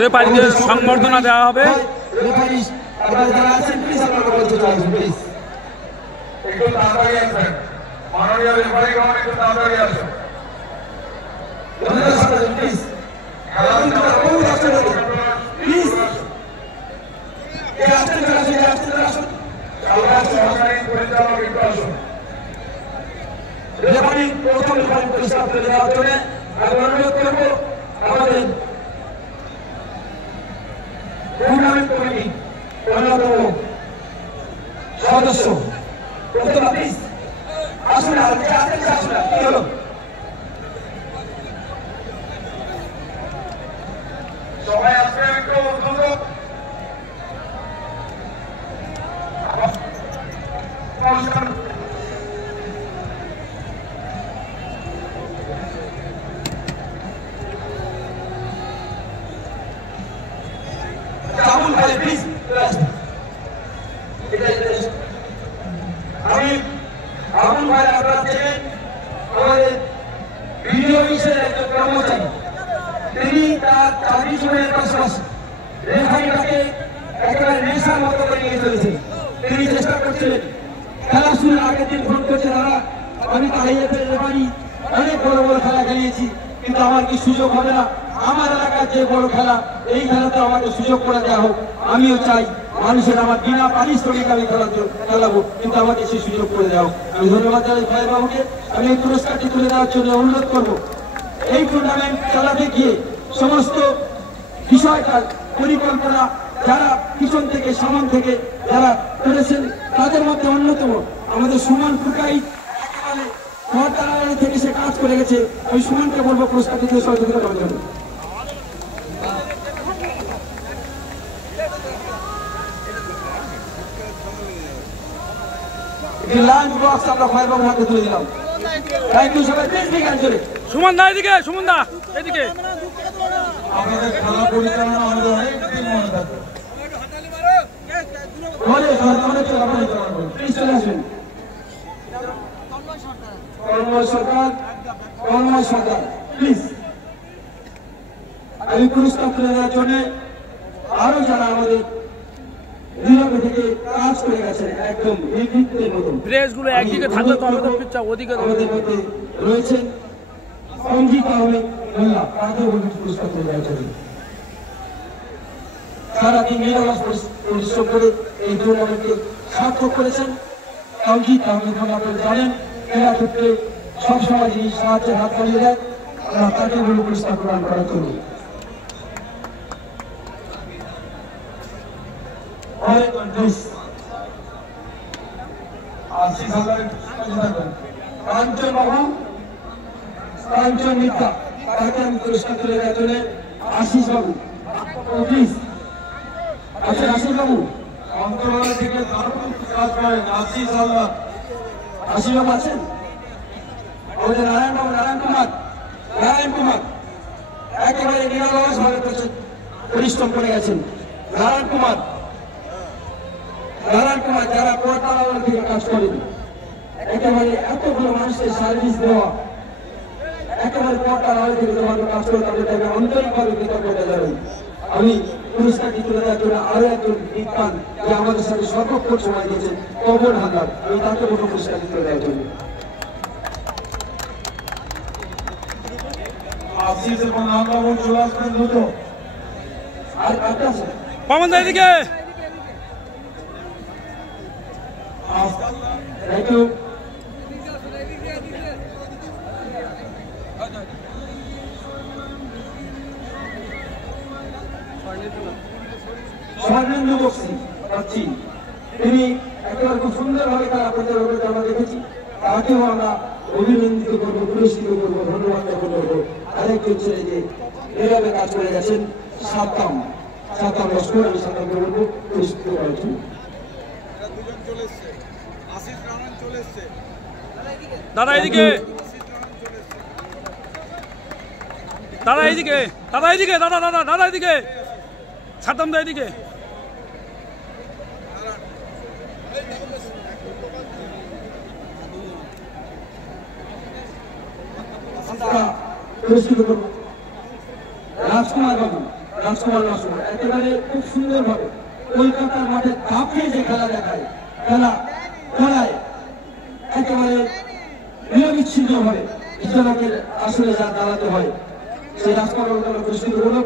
রেফারিকে সংবর্ধনা দেওয়া হবে। টুর্নামেন্ট কমিটি অন্যতম সদস্য আসুন কি হলো সবাই আসবে একটু আমি আবুল ভাই আপনার ছিলেন আমাদের ভিডিও অফিসের একজন কর্মচারী। তিনি তার চাকরি জীবনের পাশাপাশি রেফারিটাকে একেবারে নেশার মতো করে নিয়ে চলেছেন। তিনি চেষ্টা করছিলেন খেলা শুরুর আগের দিন ফোন করছে, দাদা আমি তাহিয়াতের রেফারি অনেক বড় বড় খেলা খেলিয়েছি, কিন্তু আমার কি সুযোগ হবে না? আমার এলাকার যে বড় খেলা, এই খেলাতে আমাকে সুযোগ করে দেওয়া হোক। আমিও চাই মানুষের আমার বিনা পারিশ্রমিক আমি খেলাবো, কিন্তু আমাকে সেই সুযোগ করে দেওয়া হোক। আমি ধন্যবাদ জানাই ফায়ার বাবুকে। আমি এই পুরস্কারটি তুলে দেওয়ার জন্য অনুরোধ করবো, এই টুর্নামেন্ট খেলাতে গিয়ে সমস্ত বিষয়টার পরিকল্পনা যারা পিছন থেকে সামন থেকে যারা করেছেন, তাদের মধ্যে অন্যতম আমাদের সুমন ফুকাই একেবারে মহাতারা থেকে সে কাজ করে গেছে। ওই সুমনকে বলবো পুরস্কারটি দিয়ে সহযোগিতা করার জন্য। লাঞ্চ বক্স আমরা ফায়ার বাবুর হাতে তুলে দিলাম। থ্যাংক ইউ সবাই। সুমন দা এদিকে, সুমন দা এদিকে। আমাদের খেলা পরিচালনা আমাদের অনেক দিন মনে থাকবে। আমি পুরস্কার তুলে দেওয়ার জন্য আরো যারা আমাদের নীরবে থেকে কাজ করে গেছেন একদম নির্বিঘ্নের মতন, প্রেসগুলো একদিকে থাকলে তো আমাদের পিচ্চা ওদিকে আমাদের মধ্যে রয়েছেন সঞ্জিত আহমেদ মোল্লা, তাদের পুরস্কার তুলে দেওয়ার জন্য সারাদিন নিরলস পরিশ্রম করে এই টুর্নামেন্টকে সার্থক করেছেন। সঞ্জিত আহমেদ মোল্লা আপনারা জানেন ক্রীড়া ক্ষেত্রে সবসময় যিনি সাহায্যের হাত বাড়িয়ে দেয়, আমরা তাকে বলে পুরস্কার প্রদান করার জন্য। কাঞ্চন বাবু, কাঞ্চন মিত্রা, তাকে আমি পুরস্কার তুলে দেওয়ার জন্য আশিস বাবু, প্লিজ আছেন আশিস বাবু? অন্তর্বাদ থেকে দারুণ কাজ করেন আশিস আল্লাহ, আশিস বাবু আছেন? আমাদের নারায়ণ বাবু, নারায়ণ কুমার একেবারে নিরলস ভাবে পরিশ্রম করে গেছেন। নারায়ণ কুমার যারা কোয়ার্টার থেকে কাজ করেন, একেবারে এতগুলো মানুষের সার্ভিস দেওয়া, একেবারে কোয়ার্টার থেকে যেভাবে কাজ করে তাদেরকে আন্তরিকভাবে কৃতজ্ঞতা জানাই। আমি পুরস্কারটি তুলে দেওয়ার জন্য আরো একজন বিদ্বান যে আমাদের সাথে সর্বক্ষণ সময় দিয়েছেন, কবর হাঙ্গার, আমি তাকে বলবো পুরস্কারটি তুলে দেওয়ার জন্য। পাবন দা এদিকে। Thank you. স্বর্ণেন্দু বক্সি পাচ্ছি, তিনি একেবারে খুব সুন্দরভাবে তারা পরিচালনা করতে আমরা দেখেছি। তাকেও আমরা অভিনন্দিত করবো, পুরস্কৃত করবো, ধন্যবাদ জ্ঞাপন করবো। আরেকজন ছেলে যে এভাবে কাজ করে গেছেন সাতাম লস্কর, আমি সাতামকে বলবো পুরস্কৃত করার জন্য। দাদা এদিকে, দাদা এদিকে, দাদা এদিকে, দাদা এদিকে, সাতাম দা এদিকে। রাজকুমার বাবু, রাজকুমার নরসিংহ একেবারে খুব সুন্দরভাবে কলকাতার মাঠে ধাপে যে খেলা দেখায়, খেলায় একেবারে নিরবিচ্ছিন্নভাবে ইজরাকে আসলে যা দাঁড়াতে হয়, সেই রাজকুমার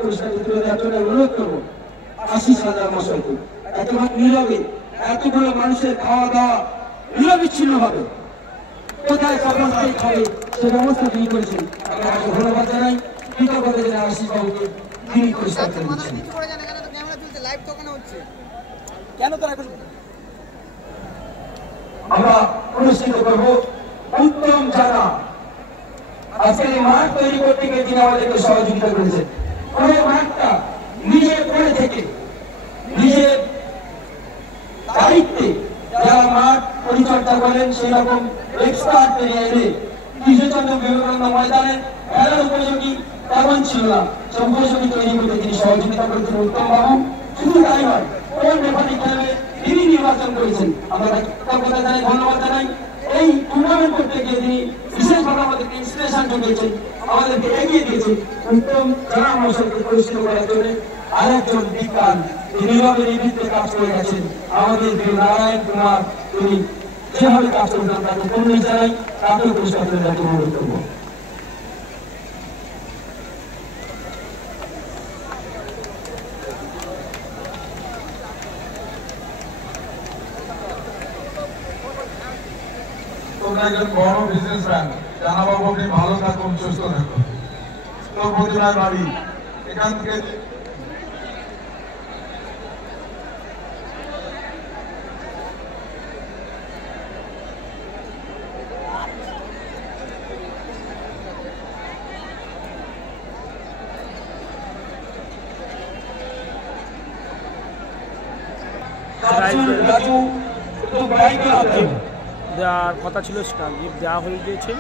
পুরস্কার তুলে দেওয়ার জন্য অনুরোধ করবো আশিস হাজার মশাইকে। একেবারে নীরবে এতগুলো মানুষের খাওয়া দাওয়া নিরবিচ্ছিন্নভাবে কোথায় কখন হবে সে ব্যবস্থা তিনি করেছেন। আমরা ধন্যবাদ জানাই, কৃতজ্ঞতা জানাই আশিস বাবুকে, তিনি পরিষ্কার করে দিচ্ছেন। আমরা অনুষ্ঠিত করবো উত্তম জানা। আজকে এই মাঠ তৈরি করতে গিয়ে তিনি আমাদেরকে সহযোগিতা করেছেন। ওই মাঠটা নিজে করে থেকে নিজের দায়িত্বে যারা মাঠ পরিচর্যা করেন সেই রকম এক্সপার্ট এনে কৃষ্ণচন্দ্র বিবেকানন্দ ময়দানের খেলার উপযোগী তেমন ছিল না, সে উপযোগী তৈরি করতে তিনি সহযোগিতা করেছেন উত্তম বাবু। শুধু তাই নয়, কোন রেফারি খেলবে তিনি নির্বাচন করেছেন, আমরা কৃতজ্ঞতা জানাই, ধন্যবাদ জানাই। এই টুর্নামেন্ট করতে গিয়ে তিনি বিশেষভাবে আমাদেরকে ইন্সপিরেশন জুগিয়েছেন, আমাদেরকে এগিয়ে দিয়েছেন উত্তম জানা মশাইকে পরিচিত করার জন্য। আরেকজন বিজ্ঞান নীরবে নিবৃত্তে কাজ করে গেছেন আমাদের প্রিয় নারায়ণ কুমার, তিনি যেভাবে কাজ করতেন তাকে কর্মী জানাই, তাকেও পুরস্কার করে তাকে অনুরোধ করবো। তোমরা একজন বড় বিজনেসম্যান, জানাবাবু আপনি ভালো থাকুন, সুস্থ থাকুন। তোর প্রতিমার বাড়ি এখান থেকে দেওয়ার কথা ছিল, সেটা গিফট দেওয়া হয়ে গিয়েছে।